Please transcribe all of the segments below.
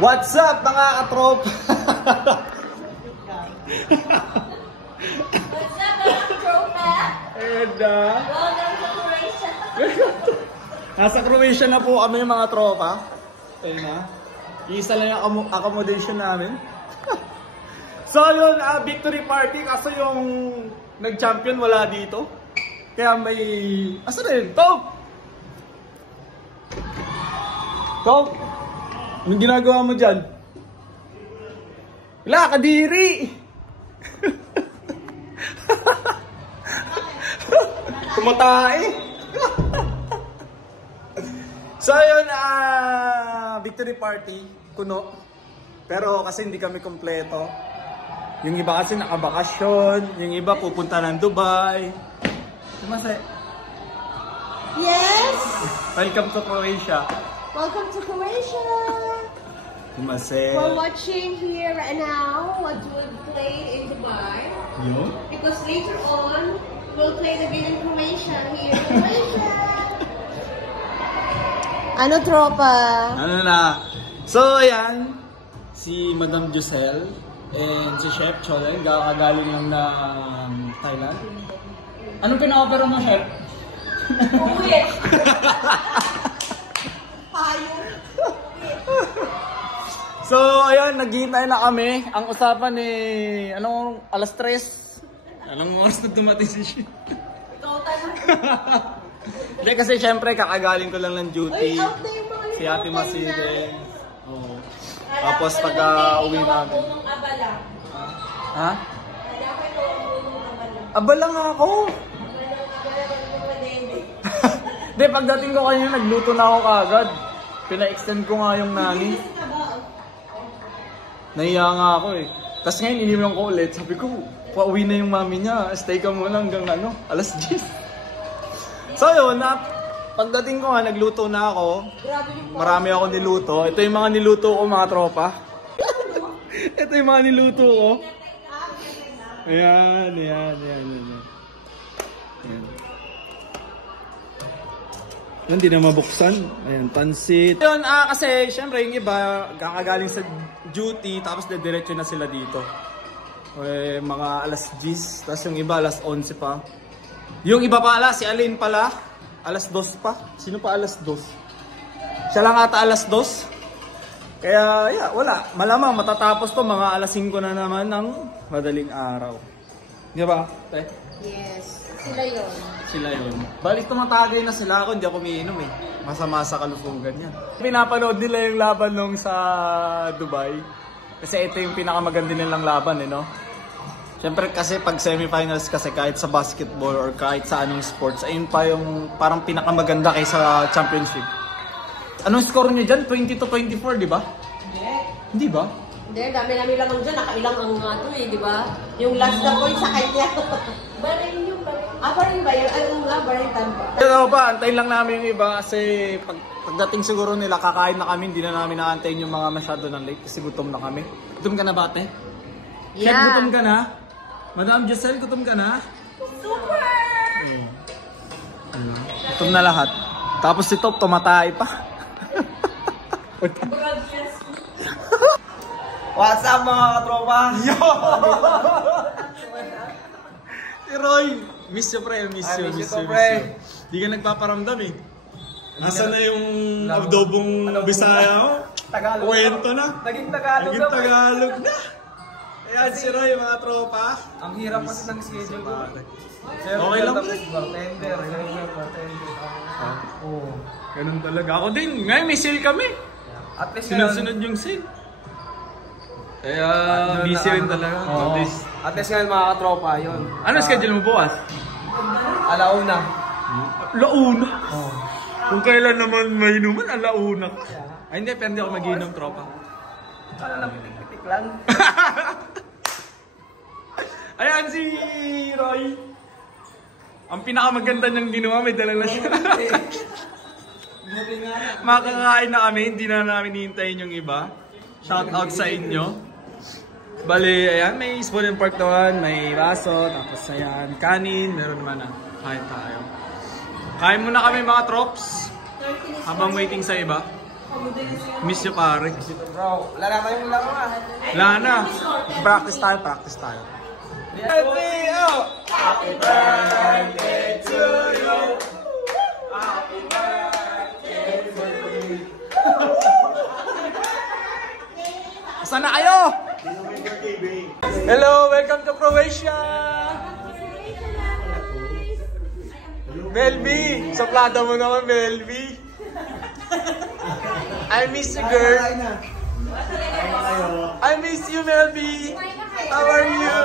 What's up mga katrop? What's up mga katropa? And Welcome to Croatia. nasa Croatia na po kami mga tropa. Ayun na. Isa lang yung accommodation namin. So yun, victory party kasi yung nag-champion wala dito. Kaya may... Asa rin? Top! Top! Anong ginagawa mo dyan? Wala, kadiri! Kumatae! So yun, victory party, kuno. Pero kasi hindi kami kompleto. Yung iba kasi nakabakasyon, yung iba pupunta ng Dubai. Kumase. Yes! Welcome to Croatia. Welcome to Croatia. Kumase. We're watching here right now what we'll play in Dubai. Yun? Because later on, we'll play the game in Croatia here in Croatia. Ano tropa? Ano na? So ayan, si Madam Giselle and si Chef Cholen, kakagaling lang ng Thailand. Anong pina-opera mo, Chef? Uwi! Hayop! So ayan, naghihintay na kami. Ang usapan eh, anong alas 3? Anong oras na dumating si Chef? Total. Hindi kasi syempre kakagaling ko lang ng duty. Uy, out na yung mga Si Ate Maside. Oo. Alam Tapos ko pag naman, uwi ikaw ang namin. punong abala. Ha? Alam ko ikaw ang punong abala. Abala nga ako. Abala ng mga dede. Hindi, pagdating ko kanina nagluto na ako kaagad. Pina-extend ko nga yung nani. Nahiya nga ako eh. Tapos ngayon iniwan ko ulit. Sabi ko, pauwi na yung mami niya. Stay ka muna hanggang ano, alas 10. So yun, pagdating ko nga, nagluto na ako. Marami ako niluto. Ito yung mga niluto ko mga tropa. Ito yung mga niluto ko. Ayan. Yan, di na mabuksan. Ayan, pansit. Yun, kasi syempre yung iba, kakagaling sa duty, tapos dediretso na sila dito. Mga alas 10, tapos yung iba alas 11 pa. Yung iba pala, si Alin pala, alas 2 pa. Sino pa alas 2? Siya lang ata alas 2. Kaya, yeah, wala. Malamang matatapos to mga alas 5 na naman ng madaling araw. Di ba? Yes, sila yun. Sila yun. Balik tumatagay na sila ako, hindi ako umiinom eh. Masama sa kalusugan yan. Pinapanood nila yung laban nung sa Dubai. Kasi ito yung pinakamaganda nilang laban eh, no? Siyempre kasi pag semifinals kasi kahit sa basketball or kahit sa anong sports, ayun pa yung parang pinakamaganda kaysa championship. Anong score nyo dyan? 20-24, di ba? Hindi. Hindi ba? Hindi, dami-dami lamang dyan. Nakailang ang nga ito eh, di ba? Yung last na point sa kanya. Barin yung barin. Barin ba yun? Ano nga, barin tanpa. Pero pa, antayin lang namin yung iba kasi pagdating siguro nila kakain na kami, hindi na namin naantayin yung mga masyado ng late kasi gutom na kami. Gutom ka na ba, ate? Yeah. Chef, gutom ka na? Madam Giselle, gutom ka na? Super! Gutom na lahat. Tapos si Top, tumatay pa. What's up mga katropa? Yo! Si Roy! Miss you, pre. Miss you. pre. Di ka nagpaparamdam eh. Nasaan na yung adobong Bisaya mo? Tagalog. Kwento na. Naging Tagalog Naging Tagalog na. Ayan si Roy, mga tropa. Ang hirap kasi ng schedule ko. Okay lang, pre. Bartender. Oo. Ganun talaga. Ako din. Ngayon may sale kami. At least Sunod-sunod yung sale. Kaya busy rin talaga. At least ngayon mga katropa, yun. Ano schedule mo bukas? Alauna. Launa. Kung kailan naman may inuman, alauna ka. Ay hindi, pero hindi ako mag-inom, tropa. Kala na pitik-pitik lang. Ayan si Roy. Ang pinakamaganda niyang ginawa, may dala na siya. Makakain na kami, hindi na namin hihintayin yung iba. Shout out sa inyo. Bali, ayan, may spoon and pork naman, may baso, tapos ayan, kanin, meron naman na. Kain tayo. Kain muna kami mga trops. Habang waiting sa iba. Miss you, pare. Bro, wala na tayong laro ah. Wala na. Practice tayo, practice tayo. Happy birthday to you. Happy birthday to you. Saan na kayo? Hello, welcome to Croatia. Melby, saplada mo naman, Melby. I miss you, girl. I miss you, Melby. How are you?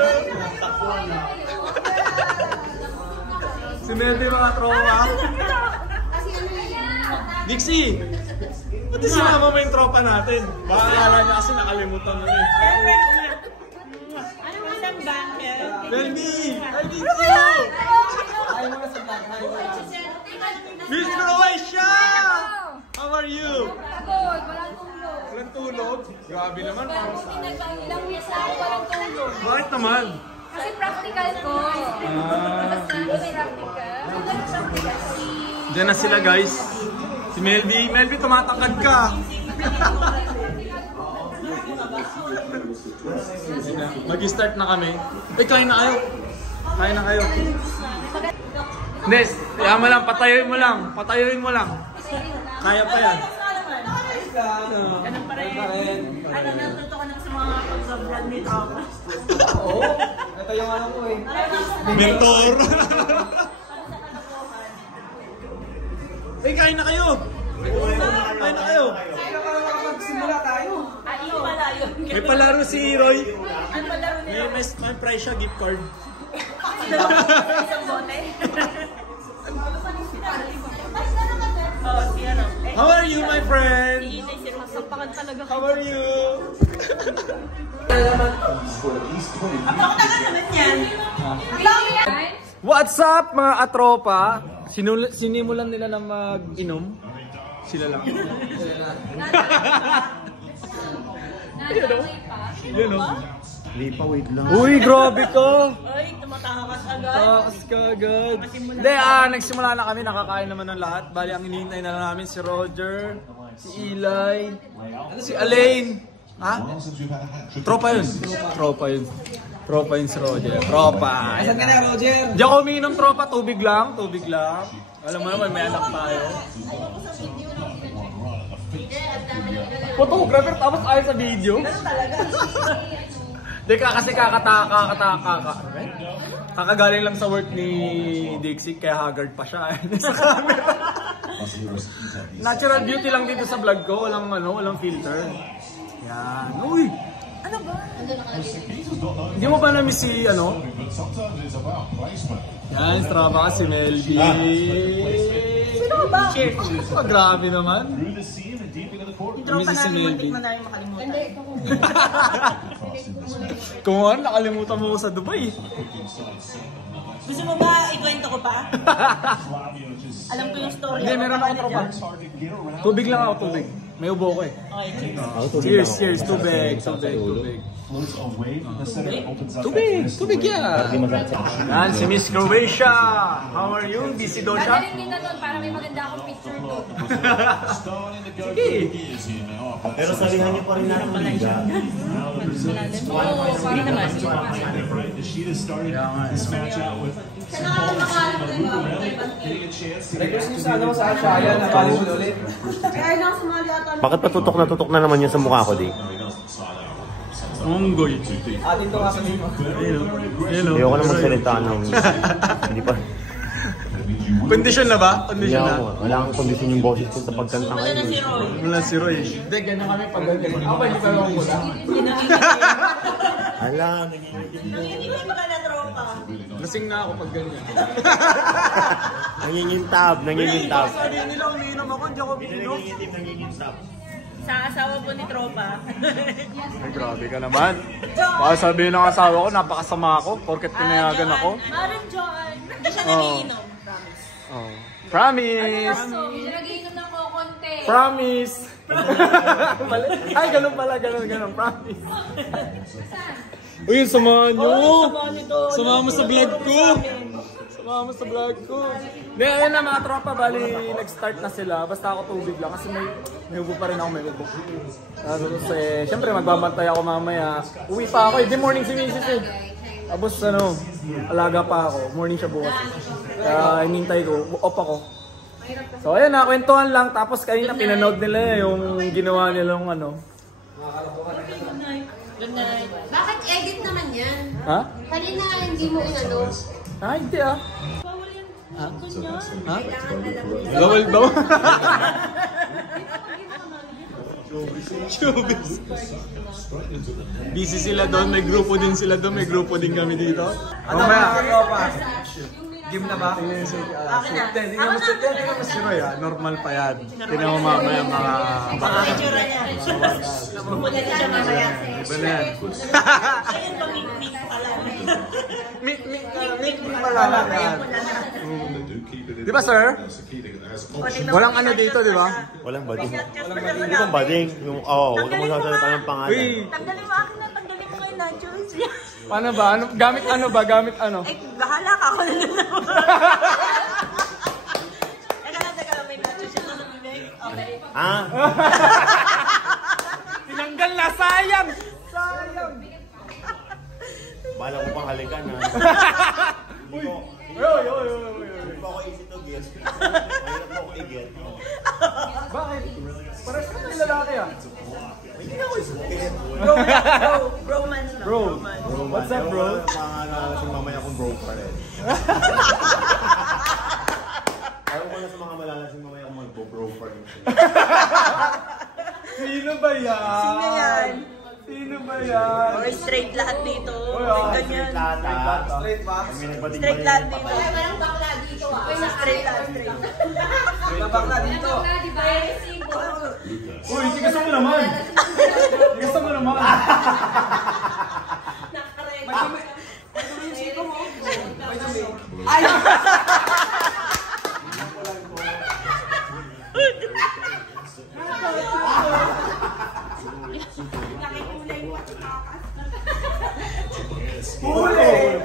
Si Melby, mga tropa. Dixie, ba't sinama mo yung tropa natin? Baka akala niya kasi nakalimutan mo eh. Melby, I miss you. Miss Croatia! How are you? Pagod, walang tulog. Walang tulog? Grabe naman. Ilang weeks na ako walang tulog. Bakit naman? Kasi practical ko. Basta may practical. Diyan na sila, guys. Si Melby. Melby, tumatangkad ka. Mag-start na kami. Kain na kayo. Kain na kayo. Nes, kaya mo lang, patayuin mo lang. Patayuin mo lang. Kaya pa yan. Ganun pa rin. Ano, natuto ka na sa mga pag-vlog ni Tropa. Oo. Ito yung ano ko eh. Mentor. Kain na kayo. Kain na kayo. Magsimula tayo. Ay, yung pala yun. May palaro si Roy. Ano palaro niya? May price siya, gift card. Isang bote. How are you, my friend? Sampakan talaga. How are you? What's up, mga atropa? Sinimulan nila na mag-inom. Sila lang. Yun o. Yun o. Lipa, wait lang. Uy, grabe ka! Ay, tumatakas agad. Takas ka agad. Hindi, nagsimula na kami. Nakakain naman ng lahat. Bali, ang hinihintay na lang namin si Roger, si Eli, si Alain. Ha? Tropa yun. Tropa yun. Tropa yun si Roger. Tropa. Saan ka na, Roger? Diyan ko umiinom, tropa. Tubig lang. Tubig lang. Alam mo naman, may anak tayo. Photographer, tapos ayaw sa video. Hindi ka kasi kakagaling lang sa work ni Dixie, kaya haggard pa siya sa camera. Natural beauty lang dito sa vlog ko, walang filter. Yan. Uy! Ano ba? Hindi mo ba na-miss si Yan, straba ka si Melby. Sino ba? Cheers! Oh, grabe naman. Tropa namin, muntik mo na rin makalimutan. Kung ano, nakalimutan mo ko sa Dubai. Gusto mo ba ikwento ko pa? Alam ko yung story. Hindi, meron ako tropa. Tubig lang ako, tubig. May ubo ko eh. Okay, Cheers, tubig. Tubig yan. Yan, si Miss Croatia. How are you? Busy daw siya? Gagaling din na doon para may maganda akong picture doon. Sige. Pero salihan niyo pa rin natin ng liga. Oo, para naman. Request nyo sana sa Ashaya na balik ulit. Kaya lang sumali ata. Bakit patutok na naman yun sa mukha ko, di? Onggoy. Atin to kasi mo. Hello. Ayoko na magsalita ng... Hindi pa. Kondisyon na ba? Hindi Kondisyon na? ako. Wala akong kondisyon yung boses ko sa pagkanta Wala na ngayon. si Roy. Wala si Roy. Hindi, ganyan kami pag ganyan. Ako ba hindi pa ako mula? Hala, Hindi mo ka na tropa. Lasing na ako pag ganyan. nangingintab. Sabi nila umiinom ako, hindi ako umiinom. Sa asawa po ni tropa. Ay, grabe ka naman. Baka sabihin ng asawa ko, napakasama ako, porket pinayagan ako. Marin John. Hindi siya nag-iinom. Promise. Oh. Promise! So, nilagay ng konti. Promise! Ay, ganun pala, ganun. Promise. Uy, samahan nyo! Samahan mo sa vlog ko! Mama sa vlog ko. Hindi, ayun na mga tropa, bali nag-start na sila. Basta ako tubig lang kasi may ubo pa rin ako, may ubo. Tapos syempre magbabantay ako mamaya. Uwi pa ako, di morning si Mrs. eh. Tapos alaga pa ako. Morning siya bukas. Kaya hinintay ko, off ako. So ayun, nakakwentuhan lang. Tapos kanina pinanood nila yung ginawa nilang Good night. Bakit edit naman yan? Ha? Kanina hindi mo inano. Ah, hindi ah. Ha? Bawal daw. Showbiz. Busy sila doon, may grupo din sila doon, may grupo din kami dito. Ano ba? Game na ba? Hindi nga mas Roy ah, normal pa yan. Tingnan mo mamaya mga baka. Picture niya. Pupunta siya mamaya. Iba na yan. Ayun, pamik-mik pala. Mik pala lang yan. Di ba sir? Walang ano dito, di ba? Walang bading. Hindi kang bading. Yung, huwag kang magsasalita ng pangalan. Uy, Tanggalin mo akin na, tanggalin mo kayo nachos. paano ba? Gamit ano ba? Gamit ano? Ay, bahala ka ako na naman. Teka lang, may nachos siya sa bibig. Okay. Ah? Tinanggal na, sayang! Sayang! Bala ko pang halikan ha. Uy! Hindi pa ako easy to get. Mahirap mo ako i-get. Bakit? Parang ka may lalaki ah. Hindi ako easy to get. Bromance lang. Bro, what's up bro? Mga mamaya kong bro pa rin. Ayaw ko na sa mga malalasing mamaya kong mag-bro pa rin. Sino ba yan? Sino yan? Sino ba yan? Or straight lahat dito. Straight lahat ha. Straight ba? Straight lahat dito. Walang bakla dito ah. Straight lahat, straight. Nabakla dito. Di ba? Uy, gusto mo naman! Gusto mo naman! May dumi. May dumi yung siko mo. May dumi. Ay!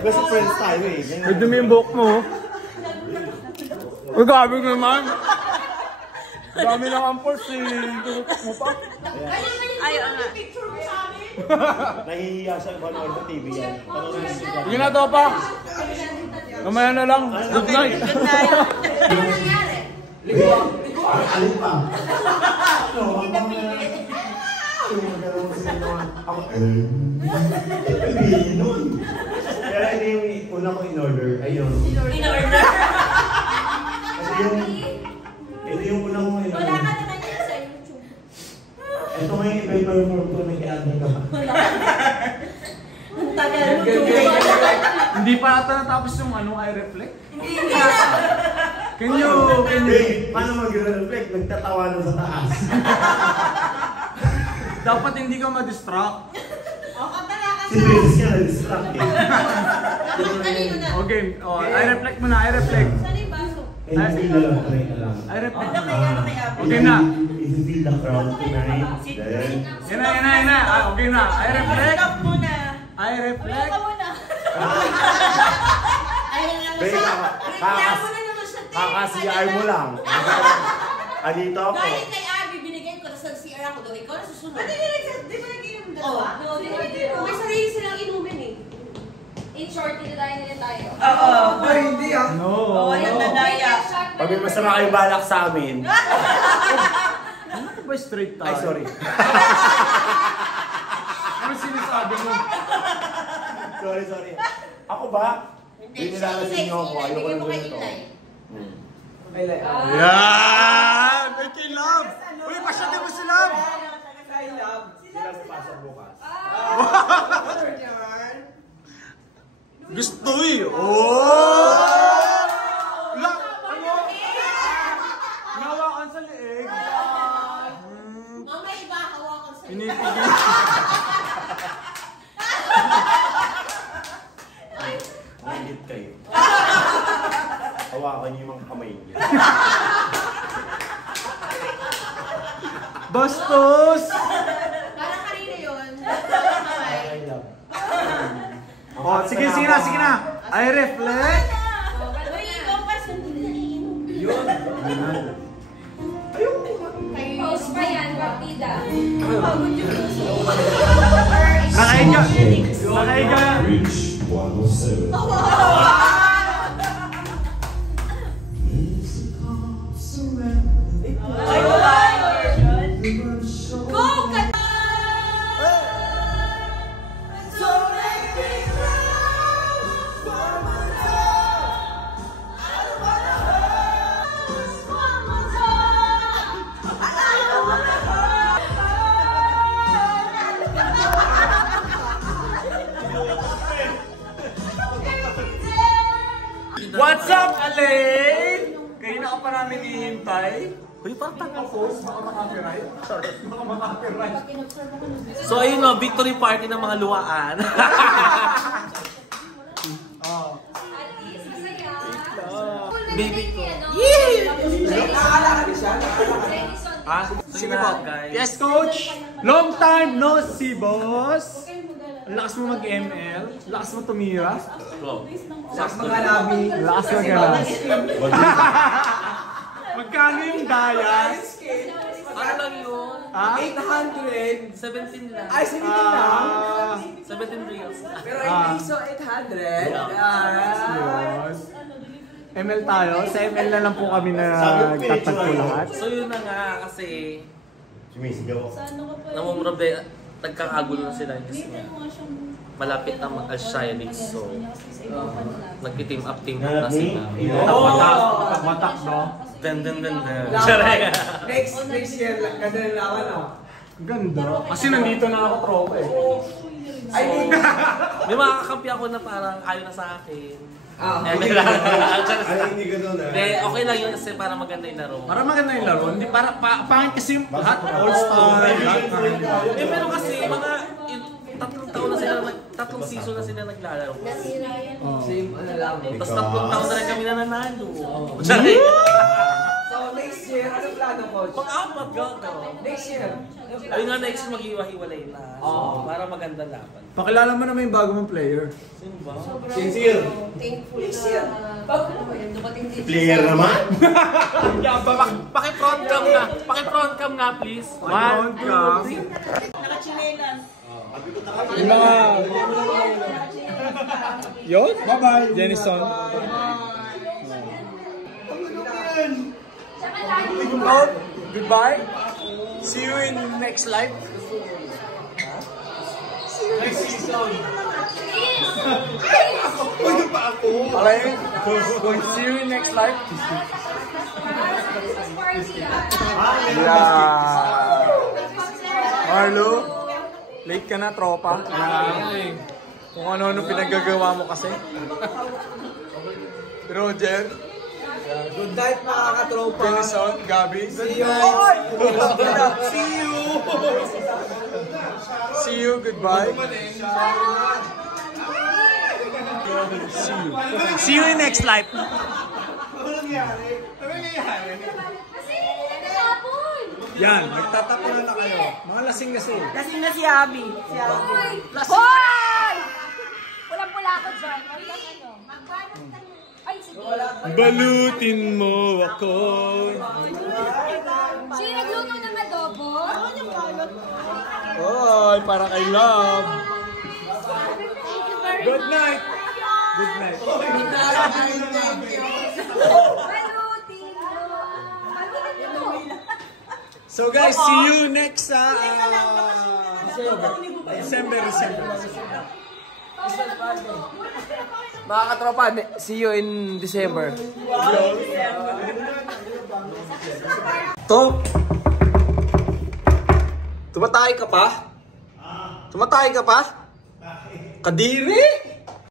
Kasi friends tayo eh. May dumi yung buhok mo. Uy, gabi ko naman! Dami ng ampors eh. Tugok mo pa. Ayaw nga. Nahihiya siya manood sa TV yan. Sige na to pa. Kamaya na lang. Good night. Good night. Ano nangyari? Alin pa? Ako, nun. Kaya hindi yung una ko in-order. Ayun. In-order. Kasi ito yung una ko in-order. Wala ka naman yan sa YouTube. Ito nga yung iba-perform ko na kaya-admin ka. Ang tagal mo. Hindi pa ata natapos yung I reflect. Hindi. Can you... Paano mag-reflect? Nagtatawanan sa taas. Dapat hindi ka ma-distract. Si Beses nga na-distract eh. Kanino na? Okay, I reflect mo na, I reflect. Saan yung baso? Eh, hindi na lang, try na lang. I reflect Ano mo kaya, ano na. kaya? Okay na. If you feel the crowd tonight, then... Yan na. Okay na. I reflect. Stop muna. I reflect. Ka muna. Ayun lang Bay, siya. Reklamo na naman siya. Kaka-CR mo lang. Andito ako. Dahil kay Abby, binigyan ko na sa CR ako daw. Ikaw na susunod. Di ba nag-inom dalawa? Oo. May sarili silang inumin eh. In short, nila tayo. Oo. Ay, hindi ah. No. Oo, yan na daya. Pag may masama kayong balak sa amin. Ano ba straight tayo? Ay, sorry. Ano sinasabi mo? Sorry. Ako ba? Hindi nilalasing niyo ako. Ayoko Bigyan lang mo kay ganito. Inay. Ay, like, Yan! May kilab! Uy, pasyatin mo si Lab! Sila papasok bukas. Gusto eh! Oh! Lab! Ano? Nawakan sa leeg. Mamaya iba, hawakan sa'yo. Pinipigil. Mahigit kayo. Hawakan niyo yung mga kamay niyo. Bastos! Parang kanina yun. Kamay. I love. Oh, sige na. I reflect. Wait yun. Post pa yan, partida. Nakaiga. Nakaiga. Reach 107. What's up, Alain? Kanina ka pa namin hihintay. Uy, parang tanga ko. Baka makapiright. Baka makapiright. So ayun o, victory party ng mga luwaan. Baby ko. Ah, sige po, guys. Yes, coach! Long time no see, boss! Ang lakas mo mag-ML, lakas mo tumira. Lakas mag-alabi. Lakas mag-alabi. Magkano yung dayas? Ano lang yun? Ha? 800. 17 lang. Ay, 17 lang. 17 reals. Pero I so 800. Yes. ML tayo. Sa ML na lang po kami na tatagpo lahat. So yun na nga kasi Sumisigaw. namumrobe, nagkakagulo na sila kasi nga malapit na mag-Alshirix. So nag-team up na sila. Matak, no? Den. Next year, ganda ng lawan, no? Ganda. Kasi nandito na ako tropa eh. Ay, May mga kakampi ako na parang ayaw na sa akin. Ay, hindi ganun ah. Hindi, okay lang yun kasi para maganda yung laro. Para maganda yung laro, hindi para pangit kasi yung lahat all-star. Eh pero kasi mga tatlong season na sila naglalaro. same ano lang. Tapos 3 taon na rin kami nananalo. So, next year, anong plano, coach? Pang-apat gato. Next year. Ayun nga next maghiwa-hiwalay na. So, para maganda laban. Pakilala mo naman yung bago mong player. Sino ba? Sincere. Thankful Next year. dumating dito. Player naman. Paki-front cam nga. Paki-front cam nga please. One cup. Yung mga... Yun? Bye-bye. Jenison. Oh, goodbye. See you in next life. Next season. Okay. See you in next life. Yeah. Marlo, late ka na, tropa. Kung ano-ano pinagagawa mo kasi. Roger. Good night, mga katropa. Jenison, Gabi. See you. See you, goodbye. See you. See you in next life. Yan, nagtatapunan na kayo. Mga lasing kasi. Lasing na si Abby. Hoy! Pulang-pula ako dyan. Ay, sige. Balutin mo ako. Sino nagluto ng adobo? Oy, para kay Love. Thank you very Good much. night. Good night. Balutin mo. So guys, see you next December. Mga katropa, see you in December. To. Tumatay ka pa? Tumatay ka pa? Kadiri?